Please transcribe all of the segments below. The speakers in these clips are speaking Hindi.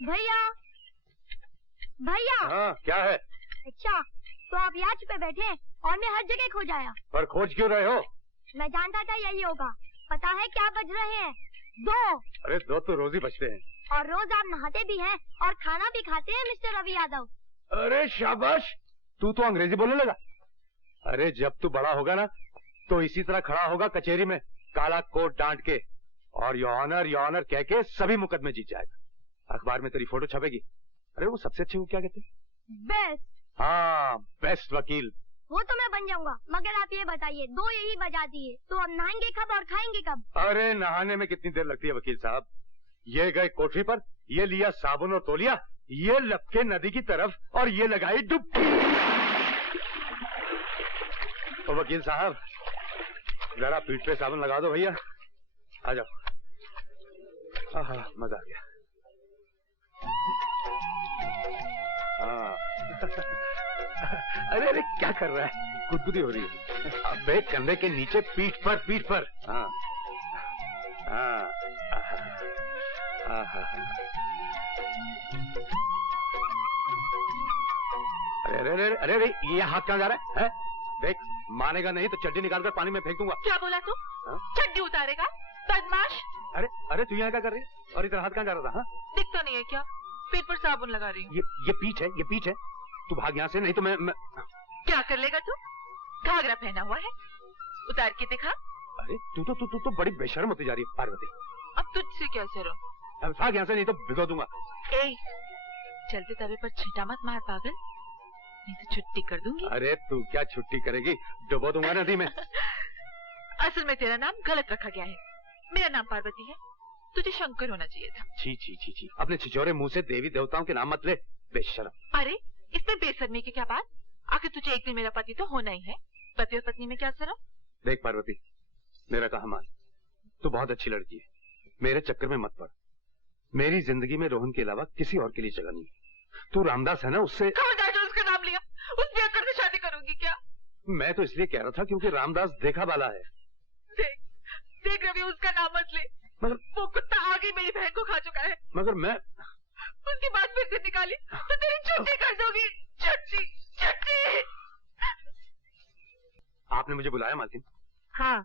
भैया भैया। हाँ क्या है? अच्छा तो आप यहाँ छुपे बैठे हैं और मैं हर जगह खोज आया। पर खोज क्यों रहे हो? मैं जानता था यही होगा। पता है क्या बज रहे हैं? 2। अरे 2 तो रोज ही बजते हैं। और रोज आप नहाते भी हैं और खाना भी खाते हैं मिस्टर रवि यादव। अरे शाबाश, तू तो अंग्रेजी बोलने लगा। अरे जब तू बड़ा होगा ना तो इसी तरह खड़ा होगा कचहरी में काला कोट डांट के और योर ऑनर कह के सभी मुकदमे जीत जाएगा। अखबार में तेरी फोटो छपेगी। अरे वो सबसे अच्छे को क्या कहते हैं? बेस्ट। हाँ बेस्ट वकील। वो तो मैं बन जाऊंगा, मगर आप ये बताइए 2 यही बजा दिए तो अब नहाएंगे कब और खाएंगे कब? अरे नहाने में कितनी देर लगती है वकील साहब? ये गए कोठरी पर, ये लिया साबुन और तौलिया, ये लपके नदी की तरफ और ये लगाई डुबकी। तो वकील साहब जरा पीठ पे साबुन लगा दो भैया। आ जाओ। मजा आ गया। हाँ। अरे अरे क्या कर रहा है? गुदगुदी हो रही है। अबे कंधे के नीचे पीठ पर। हाँ हाँ। अरे अरे अरे अरे ये हाथ कहाँ जा रहा है? देख मानेगा नहीं तो चड्डी निकालकर पानी में फेंक दूंगा। क्या बोला तू? चड्डी उतारेगा बदमाश? अरे अरे तू यहाँ क्या कर रही है? और इधर हाथ कहाँ जा रहा था? हाँ? दिखता नहीं है क्या? पेट पर साबुन लगा रही हूँ। ये पीठ है। तू भाग यहाँ से नहीं तो मैं क्या कर लेगा तू? घाघरा पहना हुआ है, उतार के दिखा। अरे तू तो बड़ी बेशर्म होती जा रही है पार्वती। अब तुझसे क्या शर्म? अब भाग यहाँ से नहीं तो भिगो दूंगा। चलते तवे पर छींटा मत मार पागल, नहीं तो छुट्टी कर दूंगी। अरे तू क्या छुट्टी करेगी? डुबो दूंगा नदी में। असल में तेरा नाम गलत रखा गया है। मेरा नाम पार्वती है, तुझे शंकर होना चाहिए था। छी अपने छिछोरे मुंह से देवी देवताओं के नाम मत ले बेशर्म। अरे इसमें बेशर्मी की क्या बात? आखिर तुझे एक दिन मेरा पति तो होना ही है। पति और पत्नी में क्या शर्म? देख पार्वती, मेरा कहा मान, तू बहुत अच्छी लड़की है, मेरे चक्कर में मत पड़। मेरी जिंदगी में रोहन के अलावा किसी और के लिए जगह नहीं है। तू रामदास है ना, उससे उसका नाम लिया, उस बेअक्ल से शादी करूंगी क्या? मैं तो इसलिए कह रहा था क्योंकि रामदास देखा वाला है। देख रवि, उसका नाम मत ले। मगर वो कुत्ता आगे मेरी बहन को खा चुका है। मगर मैं उसकी बात फिर से निकाली तो तेरी छुट्टी कर दूंगी। छुट्टी। आपने मुझे बुलाया मालकिन? हाँ,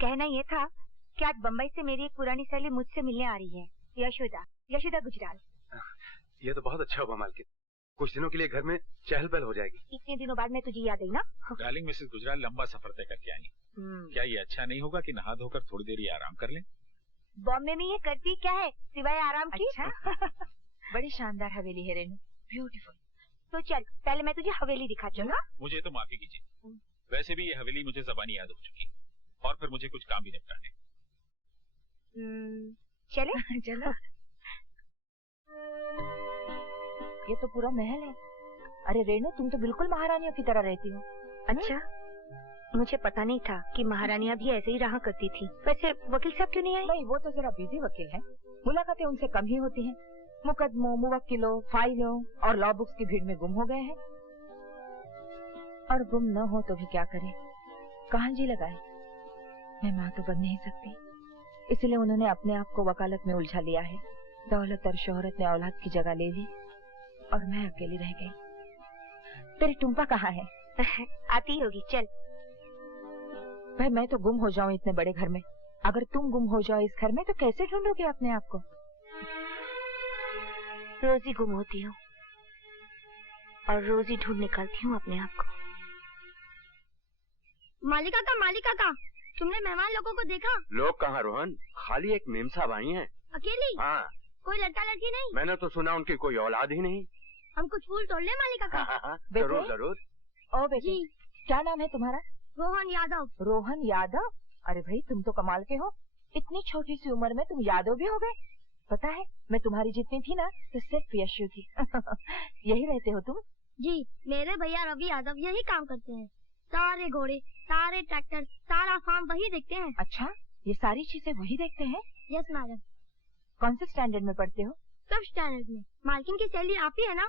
कहना ये था कि आज बम्बई से मेरी एक पुरानी सहेली मुझसे मिलने आ रही है, यशोदा गुजराल। ये तो बहुत अच्छा हुआ मालकिन, कुछ दिनों के लिए घर में चहल पहल हो जाएगी। इतने दिनों बाद मैं तुझे याद आई ना। डार्लिंग मिसेस गुजराल लंबा सफर तय करके आई। क्या ये अच्छा नहीं होगा कि नहा धोकर थोड़ी देर ये आराम कर लें? बॉम्बे में ये करती क्या है सिवाय आराम की? अच्छा? बड़ी शानदार हवेली है रेनू, ब्यूटीफुल। तो चल पहले मैं तुझे हवेली दिखा चलूंगा। मुझे तो माफी कीजिए, वैसे भी ये हवेली मुझे ज़बानी याद हो चुकी और फिर मुझे कुछ काम भी निपटाने। चले? चलो। ये तो पूरा महल है। अरे रेनू, तुम तो बिल्कुल महारानियों की तरह रहती हो। अच्छा, मुझे पता नहीं था कि महारानियां भी ऐसे ही रहा करती थी। वैसे वकील साहब क्यों नहीं आए? नहीं, वो तो जरा बिजी वकील हैं। मुलाकातें उनसे कम ही होती हैं। मुकदमों, मुवक्किलों, फाइलों और लॉ बुक्स की भीड़ में गुम हो गए हैं। और गुम न हो तो भी क्या करें, कहाँ जी लगाए। मैं माँ तो बन नहीं सकती, इसलिए उन्होंने अपने आप को वकालत में उलझा लिया है। दौलत और शोहरत ने औलाद की जगह ले ली और मैं अकेली रह गई। तेरी टुम्पा कहाँ है? आती होगी, चल। भाई मैं तो गुम हो जाऊं इतने बड़े घर में, अगर तुम गुम हो जाओ इस घर में तो कैसे ढूंढोगे अपने आप को? रोज ही गुम होती हूँ और रोज ही ढूंढ निकालती हूँ अपने आप को। मालिका का तुमने मेहमान लोगों को देखा? लोग कहाँ रोहन, खाली एक मेम साहब आई हैं। अकेली? हाँ। कोई लड़का लड़की नहीं? मैंने तो सुना उनकी कोई औलाद ही नहीं। हम कुछ फूल तोड़ ले मालिका का? हाँ, जरूर जरूर। ओ बेटी, क्या नाम है तुम्हारा? रोहन यादव। रोहन यादव? अरे भाई तुम तो कमाल के हो, इतनी छोटी सी उम्र में तुम यादव भी हो गए। पता है मैं तुम्हारी जितनी थी ना तो सिर्फ यशु थी। यही रहते हो तुम? जी, मेरे भैया रवि यादव यही काम करते हैं। सारे घोड़े, सारे ट्रैक्टर, सारा फार्म वही देखते हैं। अच्छा, ये सारी चीजें वही देखते हैं? Yes madam. कौन से स्टैंडर्ड में पढ़ते हो? 5th स्टैंडर्ड में। मालकिन की सैलरी आप ही है ना?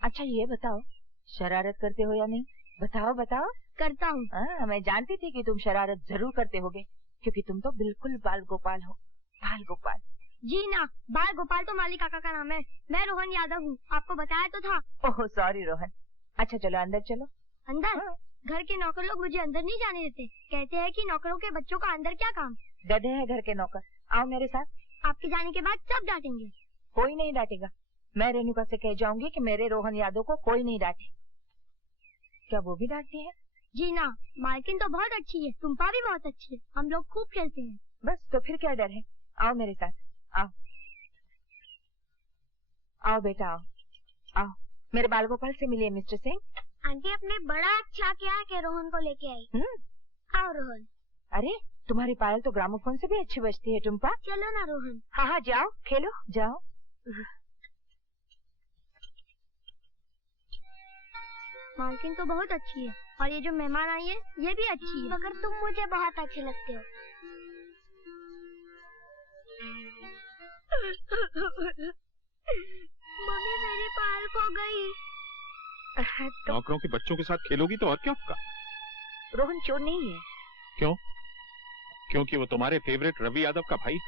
अच्छा ये बताओ, शरारत करते हो या नहीं? बताओ बताओ। करता हूँ। मैं जानती थी कि तुम शरारत जरूर करते होगे, क्योंकि तुम तो बिल्कुल बाल गोपाल हो। बाल गोपाल। जी ना, बाल गोपाल तो माली काका का नाम है। मैं रोहन यादव हूँ, आपको बताया तो था। Oh sorry Rohan. अच्छा चलो अंदर चलो। अंदर? घर के नौकर लोग मुझे अंदर नहीं जाने देते। कहते हैं कि नौकरों के बच्चों का अंदर क्या काम। गधे हैं घर के नौकर। आओ मेरे साथ। आपके जाने के बाद सब डांटेंगे। कोई नहीं डांटेगा। मैं रेणुका से कह जाऊंगी कि मेरे रोहन यादव को कोई नहीं डांटे। क्या वो भी डांटती है? जी ना, मालकिन तो बहुत अच्छी है, टुम्पा भी बहुत अच्छी है, हम लोग खूब खेलते हैं। बस तो फिर क्या डर है। आओ मेरे साथ। आओ आओ बेटा आओ। आओ मेरे बाल गोपाल से मिलिए मिस्टर सिंह। आंटी आपने बड़ा अच्छा किया कि रोहन को लेके आई। आओ रोहन। अरे तुम्हारी पायल तो ग्रामोफोन से भी अच्छी बजती है टुम्पा। चलो ना रोहन। हाँ हाँ जाओ खेलो जाओ। मालकिन तो बहुत अच्छी है और ये जो मेहमान आई है ये भी अच्छी है। मगर तुम मुझे बहुत अच्छे लगते हो। मम्मी मेरी पायल खो गई। नौकरों के बच्चों के साथ खेलोगी तो और क्या होगा? रोहन चोर नहीं है। क्यों? क्योंकि वो तुम्हारे फेवरेट रवि यादव का भाई।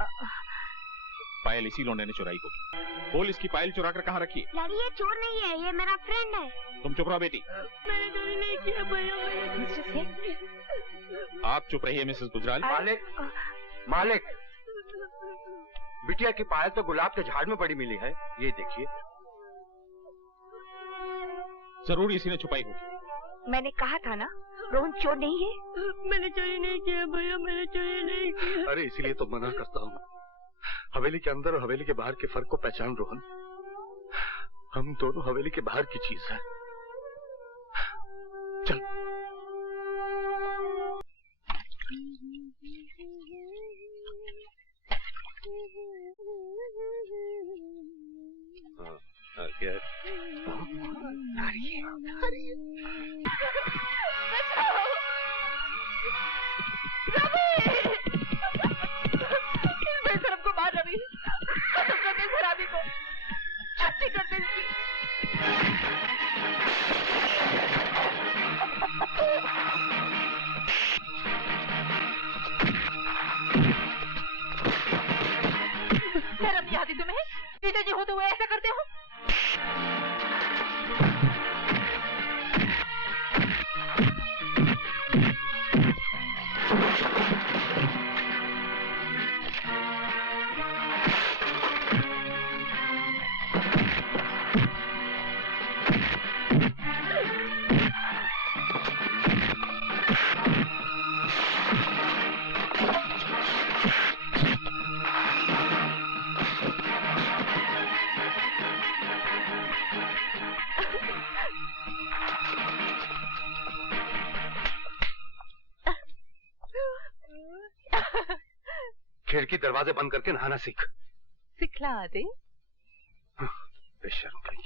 पायल इसी लौंडे ने चुराई होगी। बोल इसकी पायल चुरा कर कहाँ रखी है? डैडी ये चोर नहीं है, ये मेरा फ्रेंड है। तुम चुप रहो बेटी। मैंने चोरी नहीं किया भैया। मिस्टर सिंह। आप चुप रहिए मिसेस गुजराल। मालिक मालिक, बिटिया की पायल तो गुलाब के झाड़ में पड़ी मिली है, ये देखिए। जरूर इसी ने छुपाई होगी। मैंने कहा था ना रोहन चोर नहीं है। मैंने चोरी नहीं किया भैया, मैंने चोरी नहीं किया। अरे इसीलिए तो मना करता हूँ। हवेली के अंदर और हवेली के बाहर के फर्क को पहचान रोहन। हम दोनों हवेली के बाहर की चीज है। चल। क्या? को मार रवि, खत्म कर दे शराबी को, छुट्टी कर दे इसकी। शर्म नहीं आती तुम्हें? पिताजी होते हुए ऐसा करते हो? खिड़की दरवाजे बंद करके नहाना सीख। सिखला दे। बेशर्म कहीं।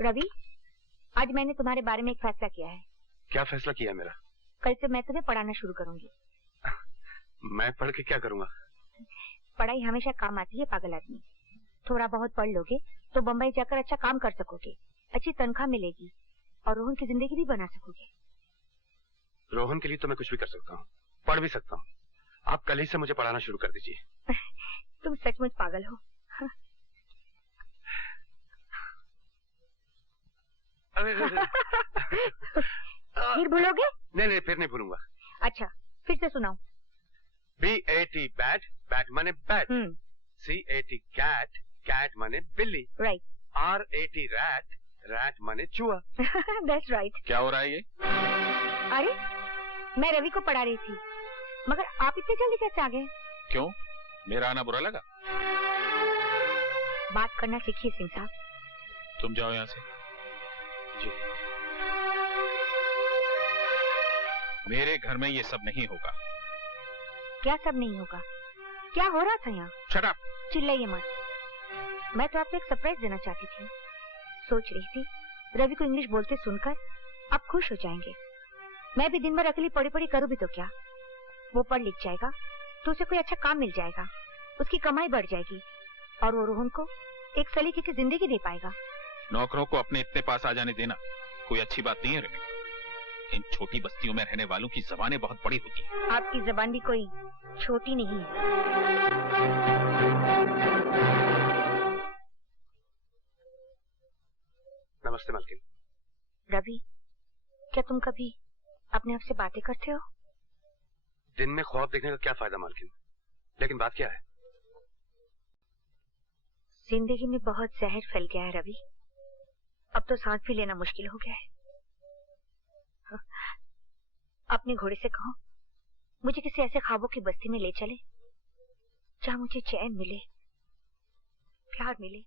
रवि, आज मैंने तुम्हारे बारे में एक फैसला किया है। क्या फैसला किया मेरा? कल से मैं तुम्हें पढ़ाना शुरू करूंगी। मैं पढ़ के क्या करूंगा? पढ़ाई हमेशा काम आती है पागल आदमी। थोड़ा बहुत पढ़ लोगे तो बम्बई जाकर अच्छा काम कर सकोगे, अच्छी तनख्वाह मिलेगी और रोहन की जिंदगी भी बना सकोगे। रोहन के लिए तो मैं कुछ भी कर सकता हूँ, पढ़ भी सकता हूँ। आप कल ही से मुझे पढ़ाना शुरू कर दीजिए। तुम सचमुच पागल हो। फिर भूलोगे? नहीं फिर नहीं भूलूंगा। अच्छा फिर से सुनाओ। BAT बैट, बैट माने बैट। CAT कैट, कैट माने बिल्ली। राइट। RAT रैट, रैट माने चूहा। That's right। क्या हो रहा है ये? अरे मैं रवि को पढ़ा रही थी, मगर आप इतनी जल्दी कैसे आ गए? क्यों, मेरा आना बुरा लगा? बात करना सीखिए सिंह साहब। तुम जाओ यहाँ से। जी। मेरे घर में ये सब नहीं होगा। क्या सब नहीं होगा? क्या हो रहा था यहाँ? Shut up! चिल्लाइए मत। मैं तो आपको एक सरप्राइज देना चाहती थी। सोच रही थी रवि को इंग्लिश बोलते सुनकर आप खुश हो जाएंगे। मैं भी दिन भर अकेली पड़ी पड़ी करूँ भी तो क्या, वो पढ़ लिख जाएगा तो उसे कोई अच्छा काम मिल जाएगा, उसकी कमाई बढ़ जाएगी और वो रोहन को एक सलीके की जिंदगी दे पाएगा। नौकरों को अपने इतने पास आ जाने देना कोई अच्छी बात नहीं है रेणुका। इन छोटी बस्तियों में रहने वालों की जबानें बहुत बड़ी होती हैं। आपकी जबान भी कोई छोटी नहीं है। नमस्ते मालकिन। रवि, क्या तुम कभी अपने आप से बातें करते हो? दिन में ख्वाब देखने का क्या फायदा मालकिन, लेकिन बात क्या है? जिंदगी में बहुत जहर फैल गया है रवि, अब तो सांस भी लेना मुश्किल हो गया है। अपने घोड़े से कहो मुझे किसी ऐसे ख्वाबों की बस्ती में ले चले जहां मुझे चैन मिले, प्यार मिले।